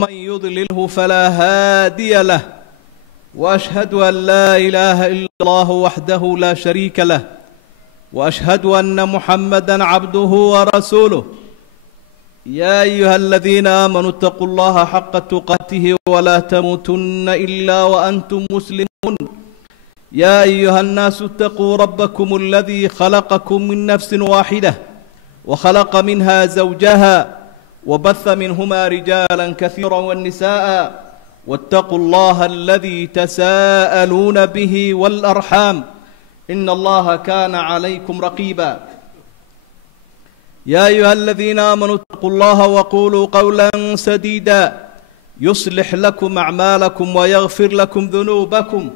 من يضلله فلا هادي له وأشهد أن لا إله إلا الله وحده لا شريك له وأشهد أن محمدا عبده ورسوله يا أيها الذين آمنوا اتقوا الله حق تقاته ولا تموتن إلا وأنتم مسلمون يا أيها الناس اتقوا ربكم الذي خلقكم من نفس واحدة وخلق منها زوجها وبث منهما رجالا كثيرا والنساء واتقوا الله الذي تساءلون به والأرحام إن الله كان عليكم رقيبا يا أيها الذين آمنوا اتقوا الله وقولوا قولا سديدا يصلح لكم أعمالكم ويغفر لكم ذنوبكم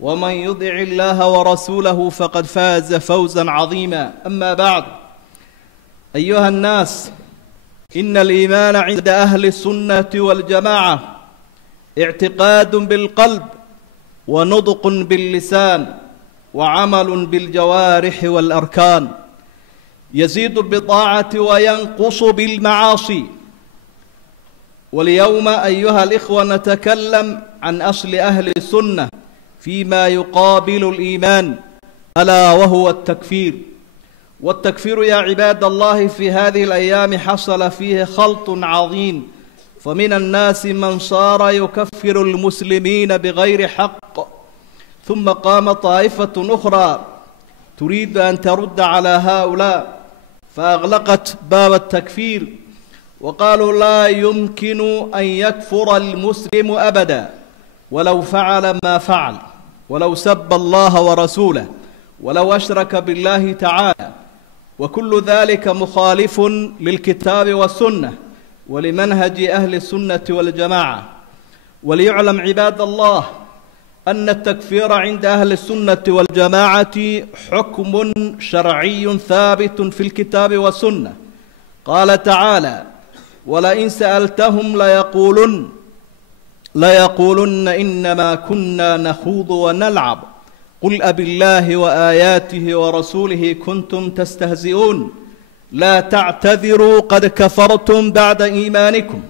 ومن يطع الله ورسوله فقد فاز فوزا عظيما أما بعد أيها الناس إن الإيمان عند أهل السنة والجماعة اعتقاد بالقلب ونطق باللسان وعمل بالجوارح والأركان يزيد بالطاعة وينقص بالمعاصي. واليوم أيها الإخوة نتكلم عن أصل أهل السنة فيما يقابل الإيمان ألا وهو التكفير. والتكفير يا عباد الله في هذه الأيام حصل فيه خلط عظيم، فمن الناس من صار يكفر المسلمين بغير حق، ثم قام طائفة أخرى تريد أن ترد على هؤلاء فأغلقت باب التكفير وقالوا لا يمكن أن يكفر المسلم أبدا ولو فعل ما فعل، ولو سب الله ورسوله، ولو أشرك بالله تعالى، وكل ذلك مخالف للكتاب والسنة ولمنهج أهل السنة والجماعة. وليعلم عباد الله أن التكفير عند أهل السنة والجماعة حكم شرعي ثابت في الكتاب والسنة. قال تعالى: ولئن سألتهم ليقولن إنما كنا نخوض ونلعب قل أبالله وآياته ورسوله كنتم تستهزئون لا تعتذروا قد كفرتم بعد إيمانكم.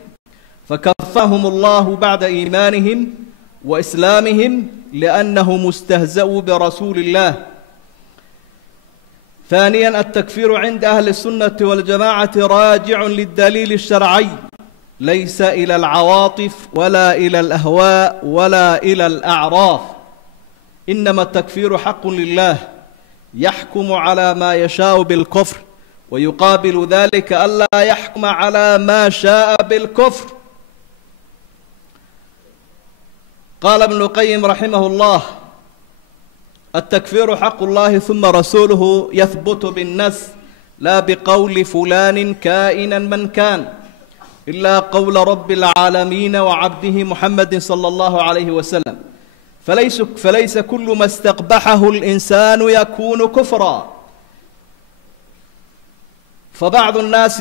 فكفرهم الله بعد إيمانهم وإسلامهم لأنهم استهزأوا برسول الله. ثانيا التكفير عند أهل السنة والجماعة راجع للدليل الشرعي، ليس إلى العواطف ولا إلى الأهواء ولا إلى الأعراف، إنما التكفير حق لله يحكم على ما يشاء بالكفر، ويقابل ذلك ألا يحكم على ما شاء بالكفر. قال ابن القيم رحمه الله: التكفير حق الله ثم رسوله يثبت بالنص لا بقول فلان كائنا من كان، إلا قول رب العالمين وعبده محمد صلى الله عليه وسلم. فليس كل ما استقبحه الإنسان يكون كفرا. فبعض الناس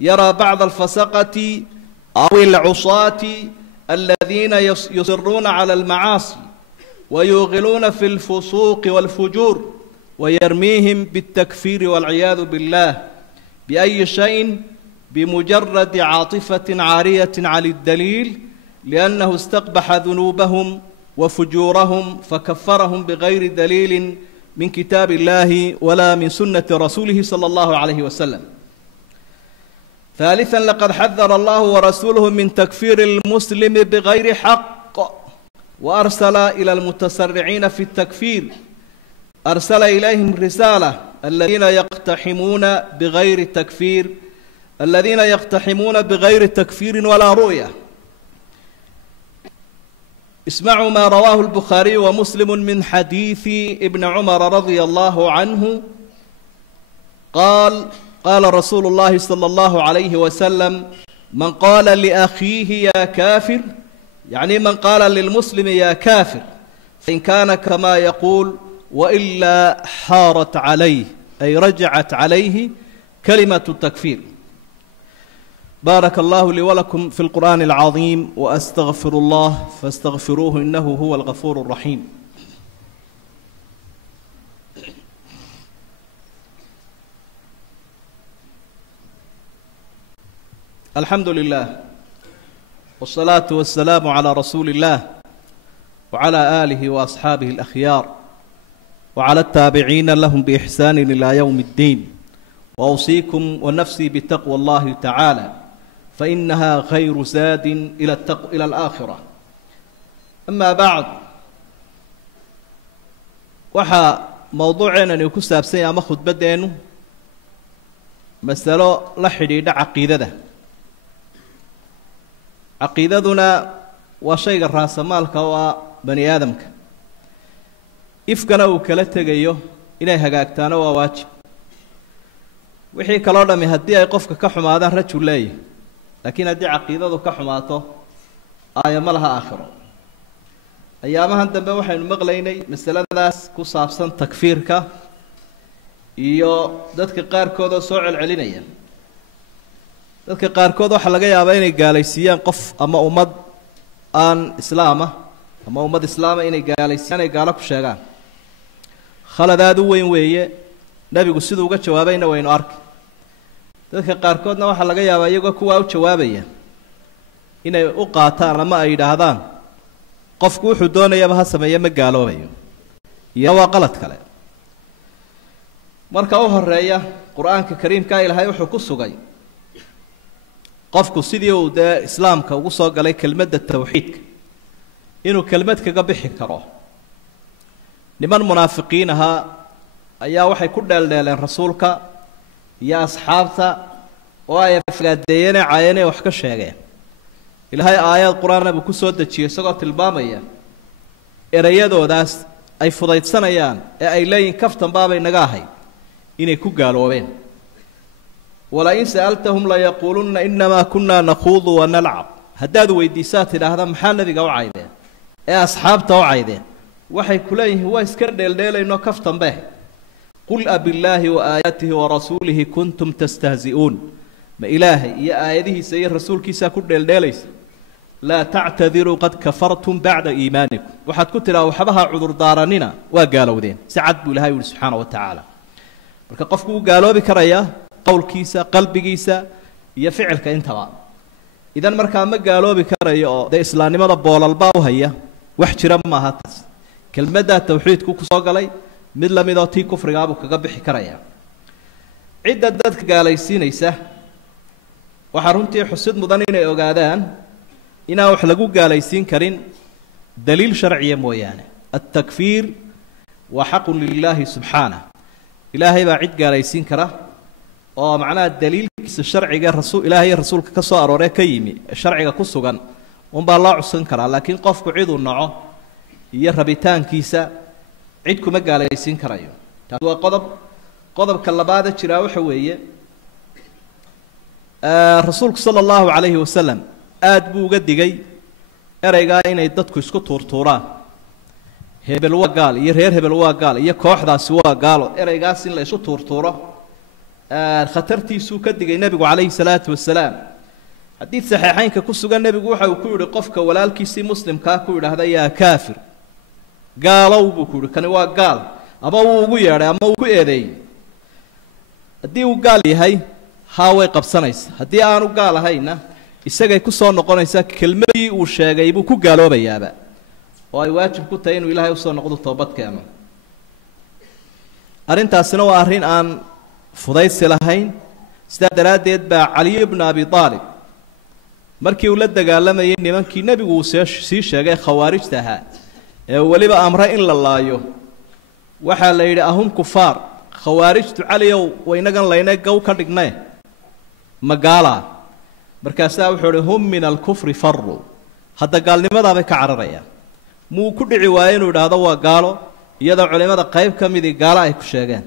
يرى بعض الفسقة أو العصاة الذين يصرون على المعاصي ويوغلون في الفسوق والفجور ويرميهم بالتكفير والعياذ بالله بأي شيء بمجرد عاطفة عارية عن الدليل، لأنه استقبح ذنوبهم وفجورهم فكفرهم بغير دليل من كتاب الله ولا من سنة رسوله صلى الله عليه وسلم. ثالثا لقد حذر الله ورسوله من تكفير المسلم بغير حق، وأرسل إلى المتسرعين في التكفير أرسل إليهم رسالة الذين يقتحمون بغير تكفير ولا رؤية. اسمعوا ما رواه البخاري ومسلم من حديث ابن عمر رضي الله عنه قال: قال رسول الله صلى الله عليه وسلم: من قال لأخيه يا كافر، يعني من قال للمسلم يا كافر، فإن كان كما يقول وإلا حارت عليه، أي رجعت عليه كلمة التكفير. بارك الله لي ولكم في القرآن العظيم، وأستغفر الله فاستغفروه إنه هو الغفور الرحيم. الحمد لله والصلاة والسلام على رسول الله وعلى آله وأصحابه الأخيار وعلى التابعين لهم بإحسان إلى يوم الدين. وأوصيكم ونفسي بتقوى الله تعالى فإنها خير زاد إلى الآخرة. أما بعد، waxaa mowduuceenani ku saabsan yahay ama khudbadeenu masalo la xidhiidha caqiidada. caqiidaduna waa shayga raasamaalka oo ah bani aadamka, ifkana uu kala tegayo inay hagaagtaano waa waajib. wixii kaloo dhami haddii ay qofka ka xumaadaan rajul leeyahay, laakiin haddii caqiidadu ka xumaato aaya ma laha aakhiro. ayaamahan dambe waxaynu maqlaynay masaladaas ku saabsan takfiirka iyo dadka qaarkood oo soo celcelinaya. dadka qaarkood waxaa laga yaabaa inay gaalaysiiyaan qof ama ummad aan islaama ama ummad islaama inay gaalaysiiyaan, ay gaalo ku sheegaan. khalad aad u weyn weeye. nebigu siduu uga jawaabayna waynu arki. dadka qaarkoodna waxaa laga yaabaa iyagoo kuwaa u jawaabaya inay u qaataan ama ay yidhaahdaan qofku wuxuu doonayaba ha sameeye ma gaaloobayo, iyo waa qalad kale. marka u horeeya qur-aanka kariimka ilaahay wuxuu ku sugay qofku sidii uu dee islaamka ugu soo galay kelmadda tawxiidka inuu kelmad kaga bixi karo. niman munaafiqiin ahaa ayaa waxay ku dheeldheeleen rasuulka iyo asxaabta oo ay afgaadeeyeen caayeen wax ka sheegeen. ilaahay aayad qur-aan buu ku soo dejiyay isagoo tilmaamaya erayadoodaas ay fudaydsanayaan ee ay leeyihiin kaftan baabay naga ahay inay ku gaaloobeen. walain sa'altahum layaquulunna inamaa kunaa nakhuudu wanalcab. haddaad weydiisaa tidhaahda maxaa nebiga u caydeen ee asxaabta u caydeen, waxay ku leeyihiin waa iska dheeldheelayno kaftan beh. qul abillaahi wa aayaatihi warasuulihi kuntum tastahzi'uun. ma ilaahay iyo aayadihiisa iyo rasuulkiisaa ku dheeldheelaysa? laa tactadiruu qad kafartum bacda iimaanikum. waxaad ku tidhaha waxbaha cudurdaaranina waa gaalowdeen. si cad buu ilahay u yihi subxaana wa tacaala. marka qofku wuu gaaloobi karayaa qowlkiisa, qalbigiisa iyo ficilka intaba. idan markaa ma gaaloobi karayo oo dee islaamnimada boolalbaa u haya, wax jira maaha taas. kelmaddaa tawxiidku ku soo galay mid la midoo tii kufrigaabuu kaga bixi karayaa. cidda dadka gaalaysiinaysa waxaa runtii xusid mudan inay ogaadaan inaan wax lagu gaalaysiin karin daliil sharciya mooyaane. altakfiir waa xaqun lilaahi subxaanah. ilaahay baa cid gaalaysiin kara oo macnaha daliilkiisa sharciga ilaahay rasuulka ka soo arooree ka yimi sharciga ku sugan unbaa loo cuskan karaa. laakiin qofku ciduu naco iyo rabitaankiisa cid kuma gaalaysiin karayo. taasi waa qodobka labaada jiraa waxa weeye rasuulku sala allahu calayhi wasalam aad buu uga digay ereygaa inay dadku isku tuurtuuraan. hebel waa gaal iyo reer hebel waa gaal iyo kooxdaasi waa gaalo. ereygaas in la isu tuurtuuro khatartiisuu ka digay nebigu calayhi salaatu wasalaam. xadiid saxiixeynka ku sugan nebigu waxa uu ku yihi qofka walaalkiisii muslimkaa ku yidhaahda yaa kaafir, gaalow buu ku yihi, kani waa gaal, ama wuu ugu yeedhay ama uu ku eedeeyey. haddii uu gaal yahay haa way qabsanaysa. haddii aanu gaal ahayna isagay ku soo noqonaysaa. kelmadii uu sheegay buu ku gaaloobayaaba, oo ay waajib ku tahay inuu ilaahay usoo noqdo toobad keeno. arrintaasina waa arrin aan fudaysi lahayn. sidaa daraaddeed baa caliy bnu abi aalib markii uu la dagaalamayay nimankii nebigu uu sii sheegay khawaarijta ahaa ee weliba amre in la laayo, waxaa la yidhi ahum kufaar, khawaarijtu caliyow waynagan layne gow ka dhignee magaalaa. markaasaa wuxuu ihi hum min alkufri faruu. hadda gaalnimadaabay ka cararayaan. muu ku dhici waaye inuu idhaahdo waa gaalo iyadoo culimmada qayb ka midii gaalo ay ku sheegeen.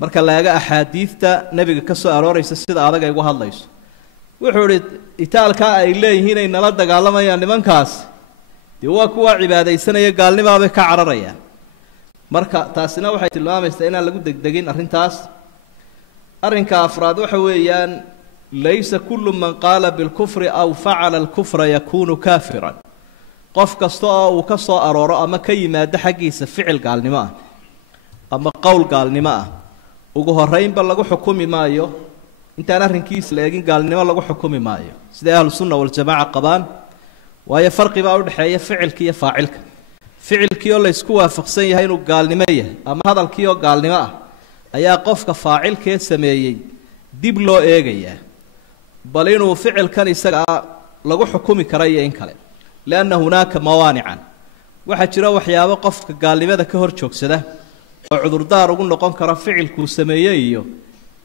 marka laaga axaadiidta nebiga ka soo arooraysa sida adag ay ugu hadlayso, wuxuu idhi itaalkaa ay leeyihiin ay nala dagaalamayaan nimankaas dee waa kuwaa cibaadaysanaya, gaalnimaabay ka cararayaan. marka taasina waxay tilmaamaysaa inaan lagu degdegin arrintaas. arrinka afraad waxa weeyaan laysa kullu man qaala bilkufri aw facala alkufra yakuunu kaafiran. qof kasta oo uu ka soo arooro ama ka yimaado xaggiisa ficil gaalnimo ah ama qowl gaalnimo ah, ugu horeynba lagu xukumi maayo intaan arrinkiisa la eegin gaalnimo lagu xukumi maayo. sida ahlu sunna wal jamaa qabaan waayo farqi baa u dhaxeeya ficilka iyo faacilka ficilkii oo la isku waafaqsan yahay inuu gaalnimo yahay ama hadalkii oo gaalnimo ah ayaa qofka faacilkee sameeyey dib loo eegayaa bal inuu ficilkan isaga lagu xukumi karayo in kale lianna hunaaka mawaanican waxaa jira waxyaabo qofka gaalnimada ka hor joogsada oo cudurdaar ugu noqon kara ficilkuu sameeyey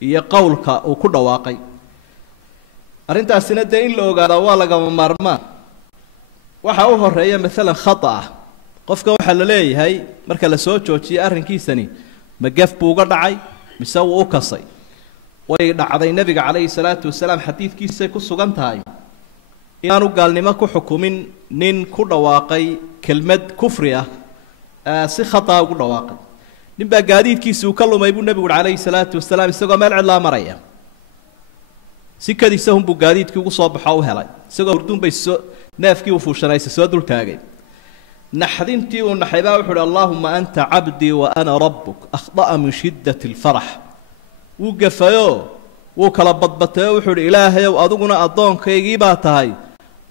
iyo qowlka uu ku dhawaaqay arrintaasina dee in la ogaada waa lagama maarmaan waxa u horeeya maalan khata ah qofka waxaa la leeyahay marka la soo joojiyay arrinkiisani ma gaf buu uga dhacay mise wuu u kasay way dhacday nabiga calayhi salaatu wasalaam xadiidkiisay ku sugan tahay inaanu gaalnimo ku xukumin nin ku dhawaaqay kelmad kufri ah si khata ugu dhawaaqay nin baa gaadiidkiisa uu ka lumay buu nabigu calayhi salaatu wasalaam isagoo meel cidlaa maraya si kadiisa hunbuu gaadiidkii ugu soo baxo u helay isagoo hurduun bay neefkii uu fuushanaysa soo dul taagay naxdintii uu naxay baa wuxuu uhi allaahuma anta cabdii wa ana rabbuk akhda'a min shiddati alfarax wuu gafayoo wuu kala badbatay oo wuxuu uhi ilaahayow adiguna addoonkaygii baa tahay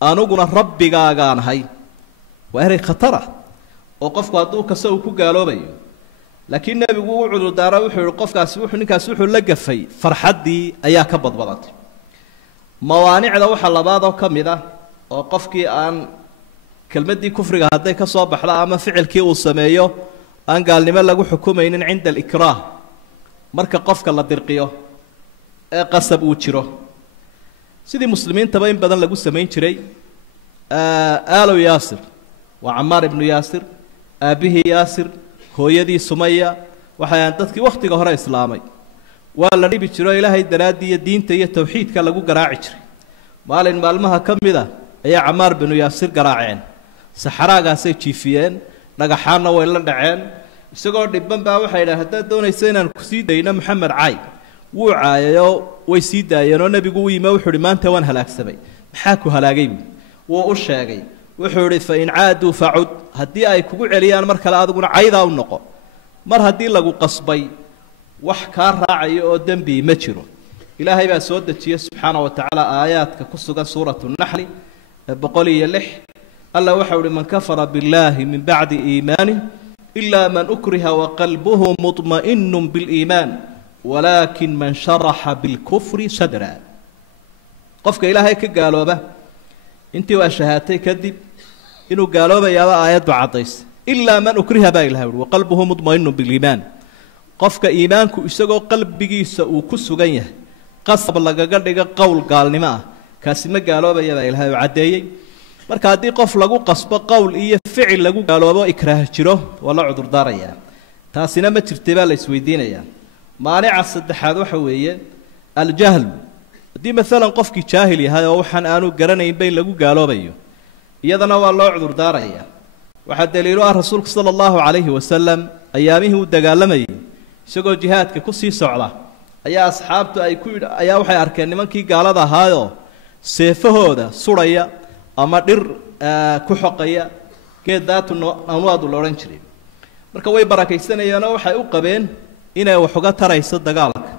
aniguna rabbigaagaan waa eray khatara oo qofku hadduu kasta uu ku gaaloobayo laakiin nebigu uu cudurdaara wuxuu yihi qofkaasi ninkaasi wuxuu la gafay farxaddii ayaa ka badbadatay mawaanicda waxaa labaadoo ka mid ah oo qofkii aan kelmaddii kufriga hadday ka soo baxda ama ficilkii uu sameeyo aan gaalnimo lagu xukumaynin cinda alikraah marka qofka la dirqiyo ee qasab uu jiro sidii muslimiintaba in badan lagu samayn jiray aalow yaasir waa camaar ibnu yaasir aabbihii yaasir hooyadii sumaya waxay aan dadkii wakhtiga hore islaamay waa la dhibi jiro ilaahay daraaddii iyo diinta iyo tawxiidka lagu garaaci jiray maalin maalmaha ka mid a ayaa camaar binu yaasir garaaceen saxaraagaasay jiifiyeen dhagaxaanna way la dhaceen isagoo dhibban baa waxay yidhahen haddaad doonaysa inaan ku sii dayno maxamed caay wuu caayayoo way sii daayeenoo nebigu u yimi wuxuu ihi maanta waan halaagsamay maxaa ku halaagay buui wuu u sheegay wuxuu idhi fa in caaduu facud haddii ay kugu celiyaan mar kale adiguna caydaa u noqo mar haddii lagu qasbay wax kaa raacayo oo dembi ma jiro ilaahay baa soo dejiyey subxaana wa tacaala aayaadka ku sugan suuratu naxli 106 alla waxau ihi man kafara billaahi min bacdi iimaanih ilaa man ukriha waqalbuhu muطma'inu biliimaan walaakin man sharaxa bilkufri sadra qofka ilaahay ka gaalooba intii waa shahaatay kadib inuu gaaloobayaaba aayaddu caddays ilaa man ukriha baa ilahay uhi waqalbuhu muطma'inu biliimaan qofka iimaanku isagoo qalbigiisa uu ku sugan yahay qasab lagaga dhigo qowl gaalnimo ah kaasi ma gaaloobaya baa ilaahay u caddeeyey marka haddii qof lagu qasbo qowl iyo ficil lagu gaaloobo ikraah jiro waa la cudurdaarayaa taasina ma jirtay baa la isweydiinayaa maanica saddexaad waxa weeye aljahlu haddii maalan qofkii jaahil yahay oo waxaan aanu garanaynba in lagu gaaloobayo iyadana waa loo cudurdaarayaa waxaa daliilo ah rasuulku sala allahu calayhi wasalam ayaamihii uu dagaalamayay isagoo jihaadka ku sii socda ayaa asxaabtu ayaa waxay arkeen nimankii gaalada ahaayoo seefahooda suraya ama dhir ku xoqaya geed daatu anwaadu la odhan jiray marka way barakaysanayeenoo waxay u qabeen inay wax uga tarayso dagaalka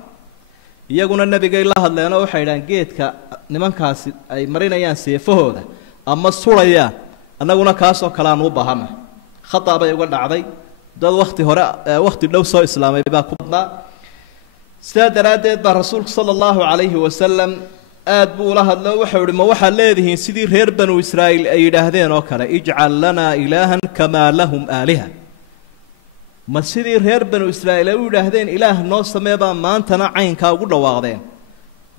iyaguna nebigay la hadleenoo waxay idhahaan geedka nimankaasi ay marinayaan seefahooda ama surayaan annaguna kaasoo kale aan u baahana khata bay uga dhacday dad wakhti dhow soo islaamay baa ku badnaa sidaa daraaddeed baa rasuulku sala allahu calayhi wasalam aad buu ula hadlo waxau ihi ma waxaad leedihiin sidii reer banu israa'iil ay yidhaahdeen oo kale ijcal lanaa ilaahan kamaa lahum aaliha ma sidii reer banu israa'iil ay u yidhaahdeen ilaah noo samee baa maantana caynkaa ugu dhawaaqdeen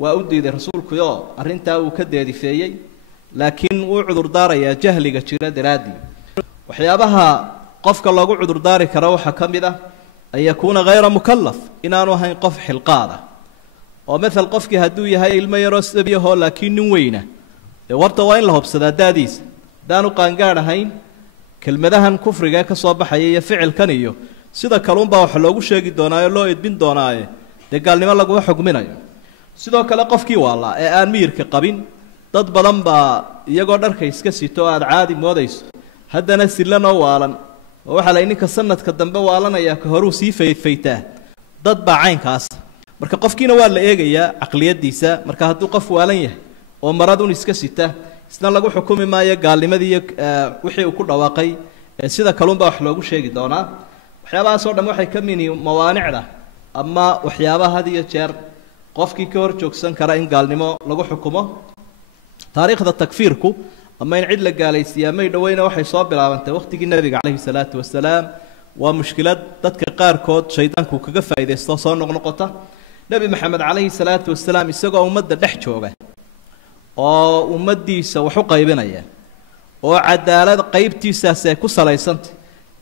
waa u diiday rasuulkuoo arrintaa uu ka deedifeeyey laakiin wuu cudurdaarayaa jahliga jira daraaddii waxyaabaha qofka loogu cudurdaari karo waxaa ka mid ah an yakuuna hayra mukallaf inaanu ahayn qof xilqaada oo maal qofkii hadduu yahay ilmo yaroo sabiyahoo laakiin nin weyna dee warta waa in la hobsadaa daadiisa haddaanu qaangaadh ahayn kelmadahan kufriga ee ka soo baxaya iyo ficilkan iyo sida kaluunbaa wax loogu sheegi doonaayo loo edbin doonaaye dee gaalnimo laguma xugminayo sidoo kale qofkii waalaa ee aan miyirka qabin dad badan baa iyagoo dharka iska sito oo aada caadi moodayso haddana sillanoo waalan oo waxaa lay ninka sanadka dambe waalanaya ka horuu sii fayfaytaa dad baa caynkaas marka qofkiina waa la eegayaa caqliyadiisa marka hadduu qof waalan yahay oo maradun iska sita isna lagu xukumi maayo gaalnimadii wixii uu ku dhawaaqay sida kalunba wax loogu sheegi doonaa waxyaabahaas oo dhan waxay ka mid yihiin mawaanicda ama waxyaabaha had iyo jeer qofkii ka hor joogsan kara in gaalnimo lagu xukumo taariikhda takfiirku ama in cid la gaalaysiiyaa may dhoweyna waxay soo bilaabantay waqtigii nabiga calayhi salaatu wasalaam waa mushkilad dadka qaarkood shaydaanku kaga faa'iidaysto soo noqnoqota nabi maxamed calayhi salaatu wasalaam isagoo ummadda dhex jooga oo ummaddiisa wax u qaybinaya oo cadaalad qaybtiisaas ay ku salaysantay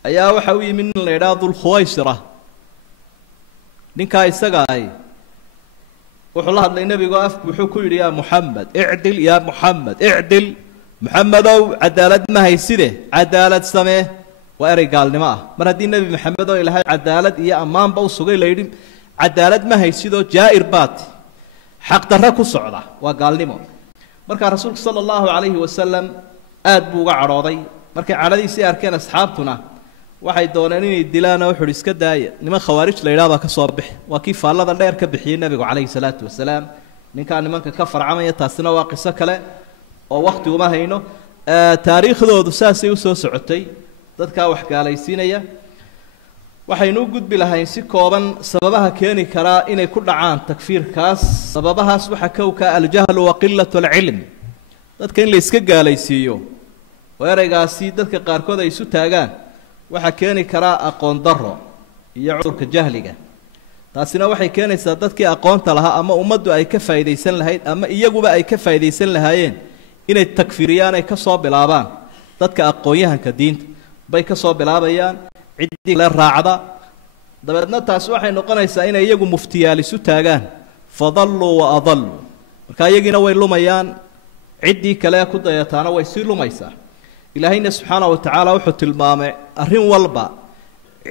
ayaa waxa u yimid nin la yidhaha dulkhuwaysira ninkaa isaga ay wuxuu la hadlay nebigo afku wuxuu ku yidhi yaa muxamed icdil yaa muxamed icdil muxamedow cadaalad ma hayside cadaalad samee waa erey gaalnimo ah mar haddii nebi maxamed oo ilaahay cadaalad iyo ammaanba u sugay la yidhi cadaalad ma haysidoo jaa'ir baati xaq darre ku socda waa gaalnimo markaa rasuulku sala allahu calayhi wasalam aad buu uga cadhooday markay cadhadiisii arkeen asxaabtuna waxay dooneen inay dilaan oo wuxuu ihi iska daaya niman khawaarij la yidhaha baa ka soo bixi waa kii faallada dheer ka bixiyey nebigu calayhi salaatu wasalaam ninkaa nimanka ka farcamaya taasina waa qiso kale oo wakti uma hayno taariikhdoodu saasay usoo socotay dadkaa wax gaalaysiinaya waxaynu u gudbi lahayn si kooban sababaha keeni karaa inay ku dhacaan takfiirkaas sababahaas waxaa kowka aljahlu wa qilatu alcilm dadka in la iska gaalaysiiyo oo ereygaasi dadka qaarkood ay isu taagaan waxaa keeni karaa aqoon daro iyo cudurka jahliga taasina waxay keenaysaa dadkii aqoonta lahaa ama ummaddu ay ka faa'iidaysan lahayd ama iyaguba ay ka faa'iidaysan lahaayeen inay takfiiriyaan ay ka soo bilaabaan dadka aqoon-yahanka diinta bay ka soo bilaabayaan ciddii kale raacda dabeedna taasi waxay noqonaysaa inay iyagu muftiyaal isu taagaan fadalluu wa adalluu marka iyagiina way lumayaan ciddii kale ku dayataana way sii lumaysaa ilaahayna subxaana wa tacaala wuxuu tilmaamay arrin walba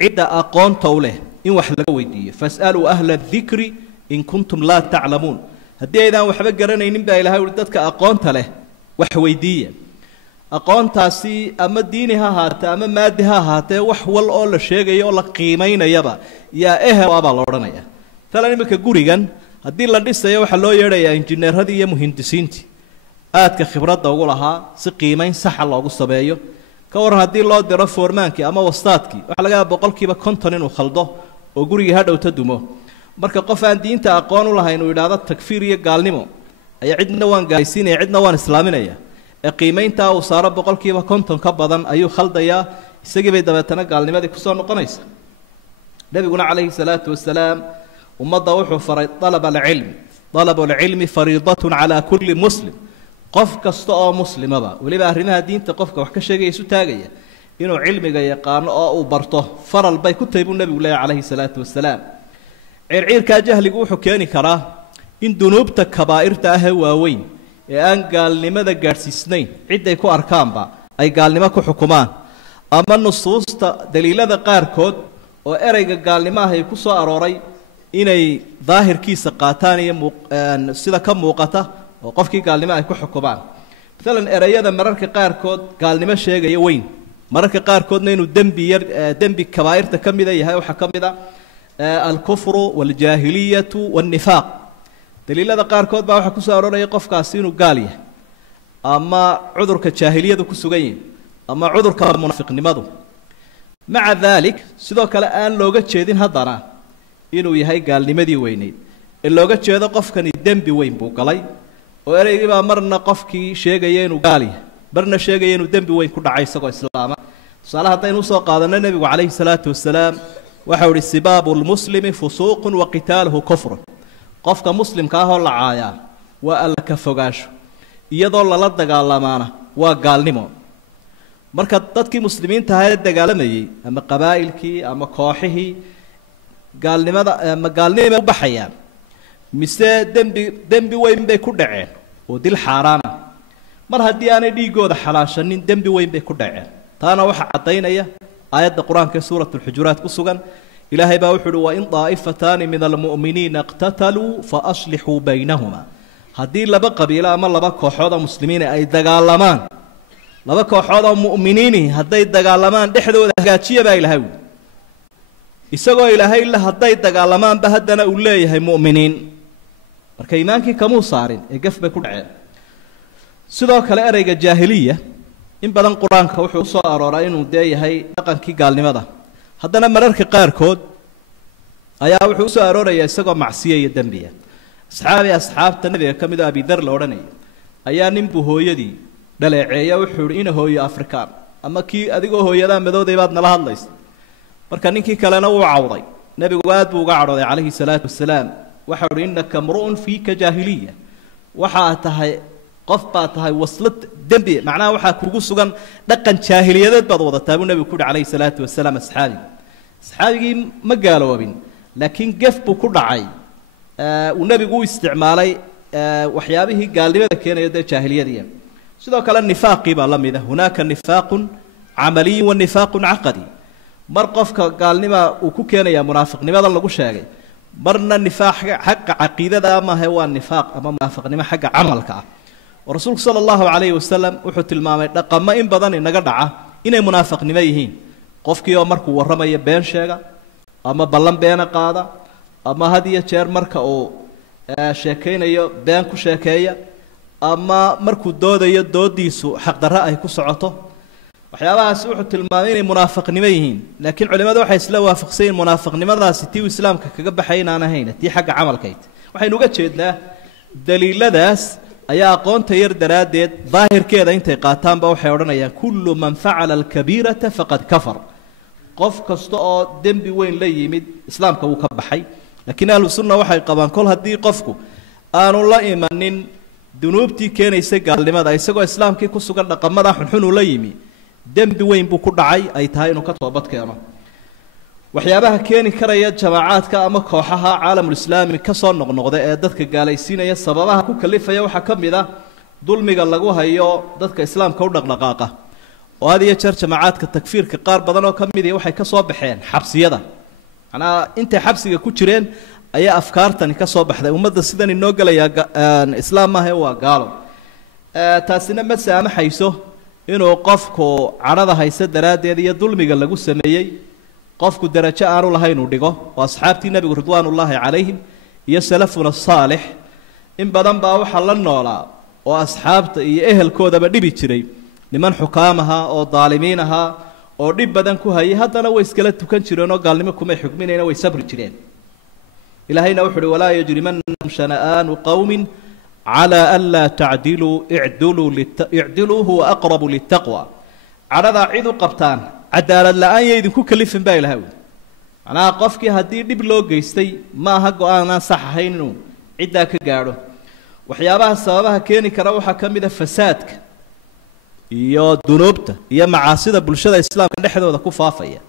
cidda aqoonta u leh in wax laga weydiiyo fas'aluu ahla adikri in kuntum laa taclamuun haddii aydaan waxba garanaynin baa ilahay uhi dadka aqoonta leh wax weydiiya aqoontaasi ama diini ha ahaatee ama maadi ha ahaatee wax wal oo la sheegayo oo la qiimaynayaba yaa ehel baa la odhanaya talan iminka gurigan haddii la dhisayo waxaa loo yeedhayaa injineeradii iyo muhindisiintii aadka khibradda ugu lahaa si qiimayn saxa loogu sameeyo ka waran haddii loo diro foormaankii ama wastaadkii waxaa laga yaaba 50% inuu khaldo oo gurigii ha dhowta dumo marka qof aan diinta aqoon u lahayn uu yidhaahdo takfiir iyo gaalnimo ayaa cidna waan gaalaysiinaya cidna waan islaaminaya ee qiimayntaa uu saaro 50% ka badan ayuu khaldayaa isagii bay dabeetana gaalnimadii kusoo noqonaysa nabiguna calayhi salaatu wasalaam ummadda wuxuu faray dalabu alcilmi fariidatun calaa kulli muslim qof kasta oo muslimaba weliba arrimaha diinta qofka wax ka sheegaya isu taagaya inuu cilmiga yaqaano oo uu barto faral bay ku tahay buu nabigu leeyahay calayhi salaatu wasalaam circiirkaa jahligu wuxuu keeni karaa in dunuubta kabaa'irta ah ee waaweyn ee aan gaalnimada gaadhsiisnayn cidday ku arkaanba ay gaalnimo ku xukumaan ama nusuusta daliilada qaarkood oo ereyga gaalnimaah ay ku soo arooray inay daahirkiisa qaataan iyo sida ka muuqata oo qofkii gaalnimo ay ku xukumaan midalan ereyada mararka qaarkood gaalnimo sheegaya weyn mararka qaarkoodna inuu dembi kabaa'irta ka mida yahay waxaa ka mid a alkufru waljaahiliyatu walnifaaq daliilada qaarkood baa waxaa kusoo arooraya qofkaasi inuu gaal yahay ama cudurka jaahiliyadu ku sugan yahay ama cudurka munaafiqnimadu maca daalik sidoo kale aan looga jeedin haddana inuu yahay gaalnimadii weyneyd ee looga jeedo qofkani dembi weyn buu galay oo ereygii baa marna qofkii sheegaya inuu gaal yahay marna sheegaya inuu dembi weyn ku dhacay isagoo islaama tusaale haddaynu usoo qaadanno nebigu calayhi salaatu wasalaam waxau ihi sibaabu lmuslimi fusuuqun wa qitaaluhu kufrun qofka muslimka ah oo la caayaa waa alla ka fogaasho iyadoo lala dagaalamaana waa gaalnimo marka dadkii muslimiinta ahaa ee dagaalamayey ama qabaa'ilkii ama kooxihii gaalnimada ama gaalnimay u baxayaan mise dembi weyn bay ku dhaceen oo dil xaaraana mar haddii aanay dhiigooda xalaashanin dembi weyn bay ku dhaceen taana waxaa caddaynaya aayadda qur-aanka ee suurat alxujuraat ku sugan ilaahay baa wuxuu uhi wain daa'ifataani min almu'miniina iqtataluu faaslixuu baynahuma haddii laba qabiilo ama laba kooxood oo muslimiina ay dagaalamaan laba kooxood oo mu'miniini hadday dagaalamaan dhexdooda hagaajiya baa ilaahay wuli isagoo ilaahay la hadday dagaalamaanba haddana uu leeyahay mu'miniin marka iimaankii kamuu saarin ee gaf bay ku dhaceen sidoo kale ereyga jaahiliya in badan quraanka wuxuu soo arooray inuu deeyahay dhaqankii gaalnimada haddana mararka qaarkood ayaa wuxuu soo arooraya isagoo macsiyo iyo dambiya asxaabta nabiga kamid ah Abi Dar la oranay ayaa nin buu hooyadii dhaleeceeya wuxuu in hooyo Afrikaan ama kii adigoo hooyada madowday baad nala hadlays marka ninkii kalena uu cawday nabigu aad buu uga cadhooday calayhi salaatu wasalaam waxa uu innaka mru'un fiika jaahiliya waxa tahay qof baa tahay waslad dambi macnaha waxa kugu sugan dhaqan jaahiliyadeed baad wadataa buu nabigu ku calayhi salaatu wasalaam asxaabigii ma gaaloobin laakiin gaf buu ku dhacay uu nabigu u isticmaalay waxyaabihii gaalnimada keenaya jaahiliyada sidoo kale nifaaqi baa la mid ah hunaaka nifaaqun amali wa nifaaqun aqdi mar qofka gaalnima uu ku keenaya munaafiqnimada lagu sheegay marna nifaaq xaq aqeedada ama waa nifaaq ama munaafiqnimo xaq amalka ah rasuulku sallallahu alayhi wasallam wuxuu tilmaamay dhaqamo in badan inaga dhaca inay munaafiqnimo yihiin qofkii oo markuu waramayo been sheega ama ballan been qaada ama hadiya jeer marka uu sheekeynayo been ku sheekeeya ama markuu doodayo doodiisu xaq darro ay ku socoto waxyaabahaas wuxuu tilmaamay inay munaafiqnimo yihiin laakiin culimadu waxay isla waafaqsayeen munaafiqnimadaasi tii islaamka kaga baxay inaan ahayn tii xagga camalkeed waxaynu uga jeednaa daliiladaas ayaa aqoonta yar daraadeed daahirkeeda intay qaataanba waxay odhanayaan kullu man facala alkabiirata faqad kafar qof kasta oo dembi weyn la yimid islaamka wuu ka baxay laakiin ahlu sunna waxay qabaan kol haddii qofku aanu la imanin dunuubtii keenaysa gaalnimada isagoo islaamkii ku sugan dhaqamada xunxun uu la yimi dembi weyn buu ku dhacay ay tahay inuu ka toobad keeno waxyaabaha keeni karaya jamaacaadka ama kooxaha caalamul islaami ka soo noqnoqda ee dadka gaalaysiinaya sababaha ku kalifaya waxa kamid ah dulmiga lagu hayo dadka islaamka u dhaqdhaqaaqa oo had iyo jeer jamaacaadka takfiirka qaar badan oo kamid ah waxay ka soo baxeen xabsiyada ana inta xabsiga ku jireen ayaa afkaartani ka soo baxday ummadda sidan inoo galaya islaam ah waa gaalo taasina ma saamaxayso inuu qofku carada haysa daraadeed iyo dulmiga lagu sameeyay qofku darajo aanu lahayn uu dhigo oo asxaabtii nabiga ridwaanullaahi calayhim iyo salafuna saalix in badan baa waxa la noolaa oo asxaabta iyo ehelkoodaba dhibi jiray niman xukaamaha oo daalimiin aha oo dhib badan ku hayay haddana way iskala tukan jireen oo gaalnimo kuma xukminayna way sabri jireen ilaahayna wuxuu walaa yajrimannakum shana'aanu qawmin على ألا تعدلوا اعدلوا هو أقرب للتقوى عرض عيدو قبطان عدالة لأن يدنكو كلفن باي لهاو أنا قفكي هدي ديب لو جيستي ما هقو أنا صححينو عدا كقارو وحيابها السببها كيني كروحة كميدة فسادك يا دنوبتا يا معاصدة بلشدة إسلام كان لحظة وذا كفافية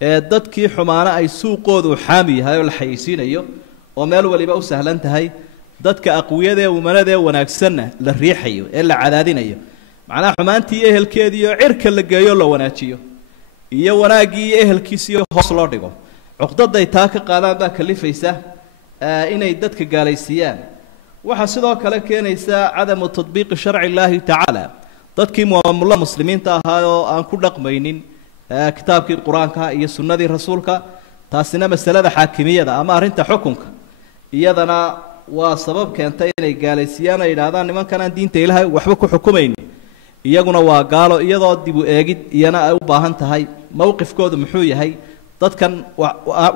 دادكي حمانا أي سوقود وحامي هاي والحيسين أيو ومالو ولي بقو سهلان تهي dadka aqwiyada ee umanada ee wanaagsan la riixayo ee la cadaadinayo macnaha xumaantii ehelkeedii iyo cirka la geeyo la wanaajiyo iyo wanaagii ehelkiisii hoos loo dhigo cuqdaday taa ka qaadaan baa kalifaysa inay dadka gaalaysiiyaan waxa sidoo kale keenaysa cadamu tadbiiq sharci Ilaahi ta'ala dadkii muslimiinta ahaa oo aan ku dhaqmaynin kitaabkii quraanka iyo sunnadii rasuulka taasina masalada xaakimiyada ama arinta xukunka iyadana waa sabab keentay inay gaalaysiiyaan ay yiraahdaan nimankan aan diinta Ilaahay waxba ku xukumayn iyaguna waa gaalo iyadoo dib u eegid iyana ay u baahan tahay mowqifkoodu muxuu yahay dadkan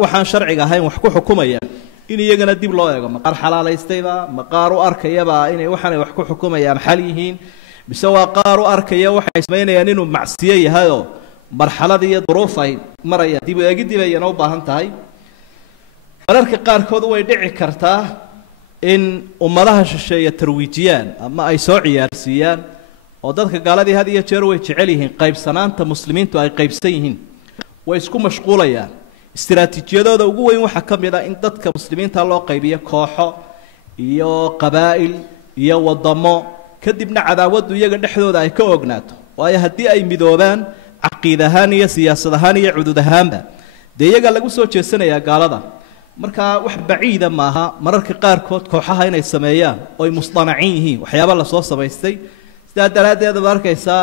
waxaan sharciga ahayn wax ku xukumaya in iyagana dib loo eego maqar xalaalaystayba maqar u arkayaba inay waxaan wax ku xukumayaan xal yihiin mise waa qaar u arkaya waxay sameynayaan inuu macsiyo yahay oo marxalad iyo duruuf ay marayaan dib u eegid iyana u baahan tahay mararka qaarkood way dhici kartaa in ummadaha shisheeye tarwiijiyaan ama ay soo ciyaarsiiyaan oo dadka gaaladii had iyo jeer way jecel yihiin qaybsanaanta muslimiintu ay qaybsan yihiin way isku mashquulayaan istiraatiijiyadooda ugu weyn waxa kamid ah in dadka muslimiinta loo qaybiyo kooxo iyo qabaa'il iyo wadamo kadibna cadaawadu iyaga dhexdooda ay ka ognaato waayo haddii ay midoobaan caqiid ahaan iyo siyaasad ahaan iyo cudud ahaanba dee iyaga lagu soo jeesanayaa gaalada marka wax baciida maaha mararka qaarkood kooxaha inay sameeyaan oo ay musdanaciin yihiin waxyaabo la soo sameystay sida daraadeed arkaysa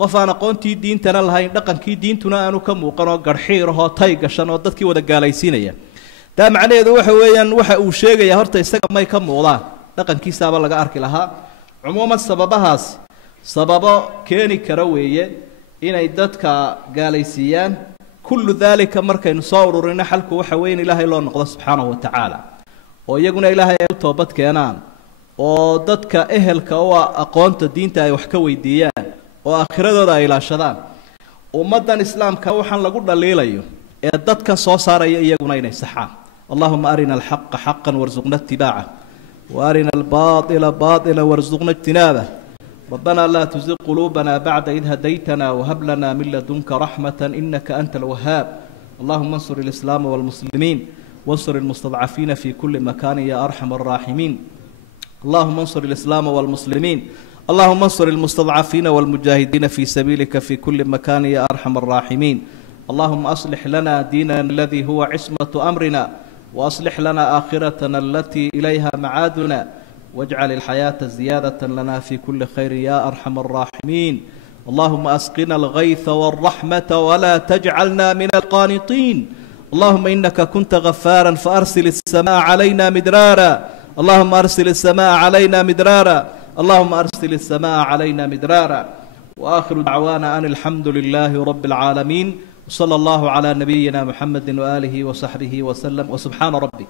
qof aan aqoontii diintana lahayn dhaqankii diintuna aanu ka muuqan oo garxiir oo tay gashan oo dadkii wada gaalaysiinaya taa macnaheedu waxa weeyaan waxa uu sheegaya horta isaga may ka muuqdaan dhaqankiisaaba laga arki lahaa عموما سببهاس سبب كيني كروية إن يددك قاليسيان كل ذلك مركا نصور رنحلك وحوين إلهي الله نقضى سبحانه وتعالى ويقول إلهي توبت كينان وددك إهلك وأقوانت الدين تاي وحكوي ديان وآخرة ذا إلى شدان ومدى الإسلام كوحا لقول الليلة ددك صوصار يقول إني سحان اللهم أرنا الحق حقا وارزقنا اتباعه وأرنا الباطل باطلا وارزقنا اجتنابه ربنا لا تزغ قلوبنا بعد إذ هديتنا وهب لنا من لدنك رحمة إنك أنت الوهاب اللهم انصر الإسلام والمسلمين وانصر المستضعفين في كل مكان يا أرحم الراحمين اللهم انصر الإسلام والمسلمين اللهم انصر المستضعفين والمجاهدين في سبيلك في كل مكان يا أرحم الراحمين اللهم أصلح لنا ديننا الذي هو عصمة أمرنا وأصلح لنا آخرتنا التي إليها معادنا واجعل الحياة زيادة لنا في كل خير يا أرحم الراحمين اللهم أسقنا الغيث والرحمة ولا تجعلنا من القانطين اللهم إنك كنت غفارا فأرسل السماء علينا مدرارا اللهم أرسل السماء علينا مدرارا اللهم أرسل السماء علينا مدرارا وآخر دعوانا أن الحمد لله رب العالمين وصلى الله على نبينا محمد وآله وصحبه وسلم وسبحان ربي